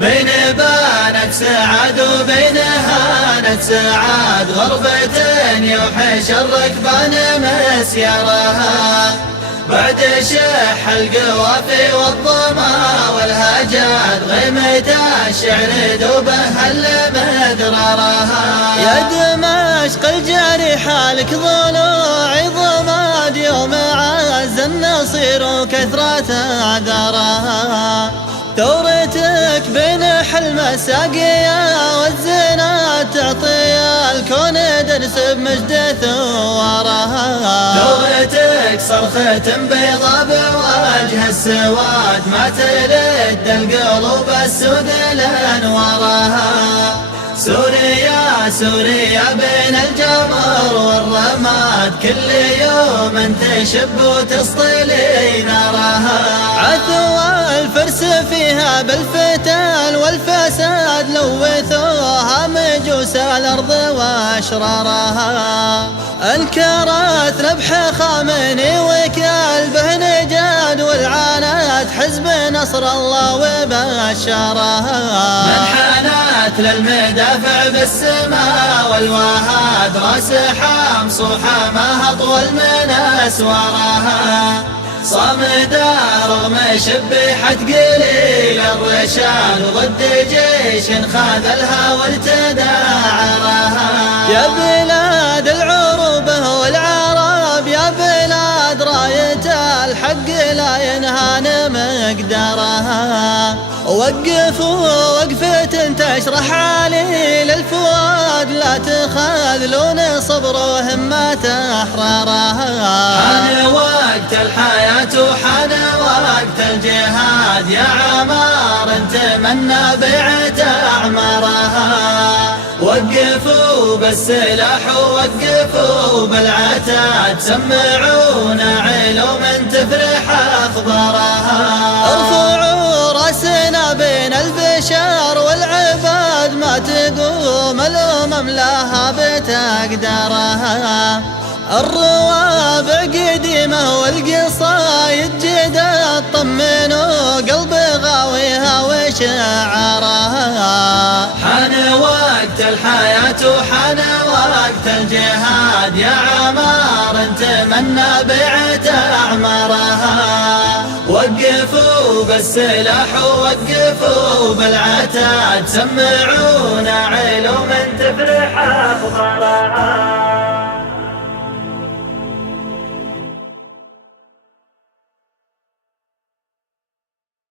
بين بانت سعد وبين هانت سعاد، غربة يوحش الركبان مسيرها، بعد شح القوافي والظما والهجات، غيمة الشعر دوبه المدرارها. يا دمشق الجاري حالك ضلوعي ضماد، يوم عز النصير وكثرة أعذارها، ثورتك بين حلم الساقية والزنا، تعطي الكون درس بمجد ثوارها. ثورتك صرخة بيضاء بوجه السواد، ما تلد القلوب السود لانوارها. سوريا سوريا بين الجمر والرماد، كل يوم تشب وتسطلي نارها. عثوا الفرس فيها بالفتن والفساد، لوثوها مجوس الأرض وأشرارها. انكرت ذبح خامنئي وكلبه نجاد، والعانت حزب نصر الله وبشرها. من حانت للمدافع بالسماء والوهاد، راس حمصوحة ما أطول من أسوارها. صامدة رغم شبيحة قليل الرشاد، ضد جيش خاذلها وارتداعرها. يا بلاد العروبة والعرب، يا بلاد راية الحق لا ينهان مقدارها. وقفوا وقفة تشرح علي للفؤاد، لا تخاذلون صبر وهمة أحرارها. حان وقت الحياة وحان وقت الجهاد، يا عمار تمنى بيعة أعمارها. وقفوا بالسلاح ووقفوا بالعتاد، سمعونا علوم تفرح أخبارها. ارفعوا راسنا بين البشر والعباد، ما تقوم الأمم لها بتقدارها. الروابع قديمة والقصايد جداد، طمنوا قلب غاويها وشعارها. حان وقت الحياة وحان وقت الجهاد، يا عمار تمنى بيعة أعمارها. وقفوا بالسلاح ووقفوا بالعتاد، سمعونا علوم تفرح أخبارها.